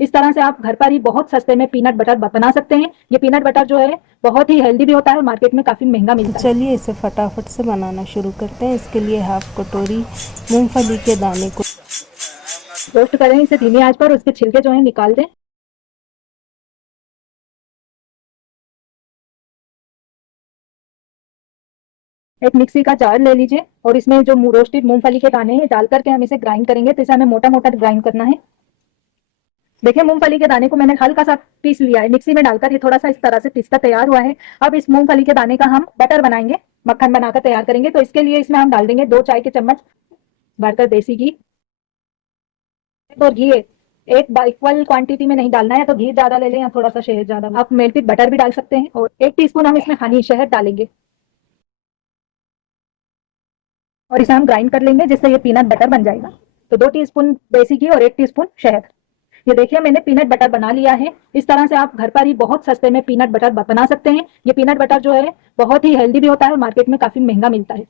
इस तरह से आप घर पर ही बहुत सस्ते में पीनट बटर बना सकते हैं। ये पीनट बटर जो है बहुत ही हेल्दी भी होता है और मार्केट में काफ़ी महंगा मिलता है। चलिए इसे फटाफट से बनाना शुरू करते हैं। इसके लिए हाफ कटोरी मूंगफली के दाने को रोस्ट करें इसे धीमी आंच पर, उसके छिलके जो है निकाल दें। एक मिक्सी का जार ले लीजिए और इसमें जो रोस्टेड मूंगफली के दाने हैं डाल करके हम इसे ग्राइंड करेंगे। तो इसे हमें मोटा मोटा ग्राइंड करना है। देखिए मूंगफली के दाने को मैंने हल्का सा पीस लिया है मिक्सी में डालकर। ये थोड़ा सा इस तरह से पीसकर तैयार हुआ है। अब इस मूंगफली के दाने का हम बटर बनाएंगे, मक्खन बनाकर तैयार करेंगे। तो इसके लिए इसमें हम डाल देंगे 2 चाय के चम्मच भरकर देसी घी और घी एक इक्वल क्वांटिटी में नहीं डालना है, तो घी ज्यादा ले लें या थोड़ा सा शहद ज्यादा। आप मेल्टेड बटर भी डाल सकते हैं और 1 टीस्पून हम इसमें हनी शहद डालेंगे और इसे हम ग्राइंड कर लेंगे जिससे ये पीनट बटर बन जाएगा। तो 2 टीस्पून देसी घी और 1 टीस्पून शहद। ये देखिए मैंने पीनट बटर बना लिया है। इस तरह से आप घर पर ही बहुत सस्ते में पीनट बटर बना सकते हैं। ये पीनट बटर जो है बहुत ही हेल्दी भी होता है और मार्केट में काफी महंगा मिलता है।